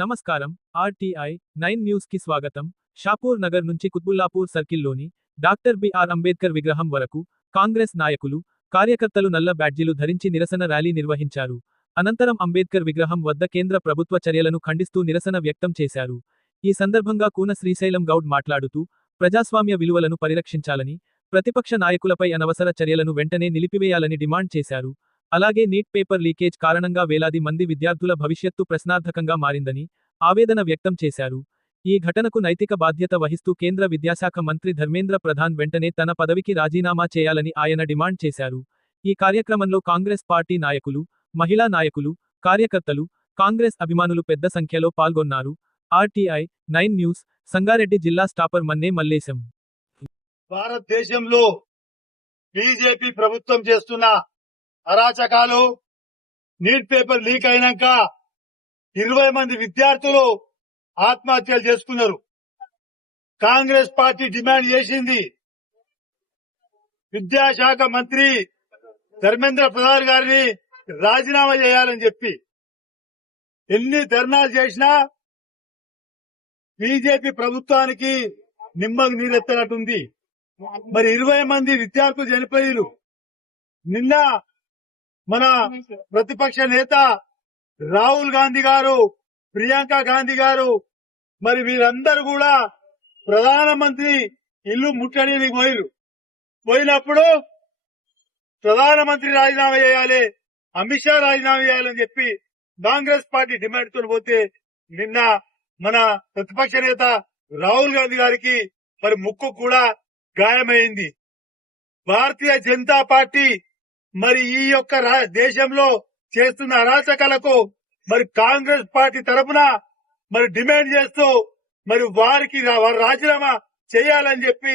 నమస్కారం. RTI 9 news కి స్వాగతం. షాపూర్ నగర్ నుంచి కుత్బుల్లాపూర్ సర్కిల్లోని డాక్టర్ బిఆర్ అంబేద్కర్ విగ్రహం వరకు కాంగ్రెస్ నాయకులు, కార్యకర్తలు నల్ల బ్యాడ్జీలు ధరించి నిరసన ర్యాలీ నిర్వహించారు. అనంతరం అంబేద్కర్ విగ్రహం వద్ద కేంద్ర ప్రభుత్వ చర్యలను ఖండిస్తూ నిరసన వ్యక్తం చేశారు. ఈ సందర్భంగా కూన శ్రీశైలం గౌడ్ మాట్లాడుతూ, ప్రజాస్వామ్య విలువలను పరిరక్షించాలని, ప్రతిపక్ష నాయకులపై అనవసర చర్యలను వెంటనే నిలిపివేయాలని డిమాండ్ చేశారు. అలాగే నీట్ పేపర్ లీకేజ్ కారణంగా వేలాది మంది విద్యార్థుల భవిష్యత్తు ప్రశ్నార్థకంగా మారిందని ఆవేదన వ్యక్తం చేశారు. ఈ ఘటనకు నైతిక బాధ్యత వహిస్తూ కేంద్ర విద్యాశాఖ మంత్రి ధర్మేంద్ర ప్రధాన్ వెంటనే తన పదవికి రాజీనామా చేయాలని ఆయన డిమాండ్ చేశారు. ఈ కార్యక్రమంలో కాంగ్రెస్ పార్టీ నాయకులు, మహిళా నాయకులు, కార్యకర్తలు, కాంగ్రెస్ అభిమానులు పెద్ద సంఖ్యలో పాల్గొన్నారు. ఆర్టీఐ 9 న్యూస్, సంగారెడ్డి జిల్లా స్టాపర్ మన్నే మల్లేశం. భారతదేశంలో బీజేపీ ప్రభుత్వం చేస్తున్న అరాచకాలు, నీట్ పేపర్ లీక్ అయినాక 20 మంది విద్యార్థులు ఆత్మహత్యలు చేసుకున్నారు. కాంగ్రెస్ పార్టీ డిమాండ్ చేసింది విద్యాశాఖ మంత్రి ధర్మేంద్ర ప్రధాన్ గారిని రాజీనామా చేయాలని చెప్పి. ఎన్ని ధర్నాలు చేసినా బీజేపీ ప్రభుత్వానికి నిమ్మకు నీరెత్తనట్టుంది. మరి 20 మంది విద్యార్థులు చనిపోయారు. నిన్న మన ప్రతిపక్ష నేత రాహుల్ గాంధీ గారు, ప్రియాంక గాంధీ గారు, మరి వీరందరూ కూడా ప్రధానమంత్రి ఇల్లు ముట్టడికి పోయినప్పుడు ప్రధానమంత్రి రాజీనామా చేయాలి, అమిత్ షా రాజీనామా చేయాలని చెప్పి కాంగ్రెస్ పార్టీ డిమాండ్ తో పోతే నిన్న మన ప్రతిపక్ష నేత రాహుల్ గాంధీ గారికి మరి ముక్కు కూడా గాయమైంది. భారతీయ జనతా పార్టీ మరి ఈ యొక్క దేశంలో చేస్తున్న అరాచకాలకు మరి కాంగ్రెస్ పార్టీ తరఫున మరి డిమాండ్ చేస్తూ మరి వారికి రాజీనామా చేయాలని చెప్పి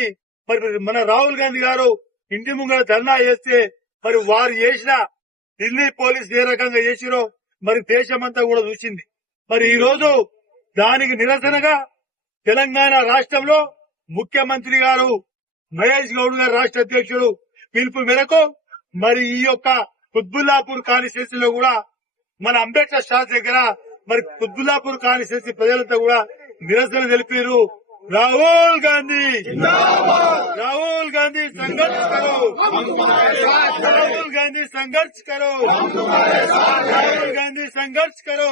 మరి మన రాహుల్ గాంధీ గారు ఇంటి ముంగర ధర్నా చేస్తే మరి వారు చేసిన ఢిల్లీ పోలీసు ఏ రకంగా చేసిరో మరి దేశమంతా కూడా చూసింది. మరి ఈ రోజు దానికి నిరసనగా తెలంగాణ రాష్ట్రంలో ముఖ్యమంత్రి గారు మహేష్ గౌడ్ గారు రాష్ట్ర అధ్యక్షుడు పిలుపు మేరకు మరి ఈ యొక్క కుత్బుల్లాపూర్ కాన్స్టిట్యూన్సీలో కూడా మన అంబేద్కర్ స్టాచ్యూ దగ్గర మరి కుత్బుల్లాపూర్ కాన్స్టిట్యూన్సీ ప్రజలంతా కూడా నిరసన తెలిపారు. రాహుల్ గాంధీ రాహుల్ గాంధీ సంఘర్ష కరో, రాహుల్ గాంధీ సంఘర్ష కరో, రాహుల్ గాంధీ సంఘర్ష కరో.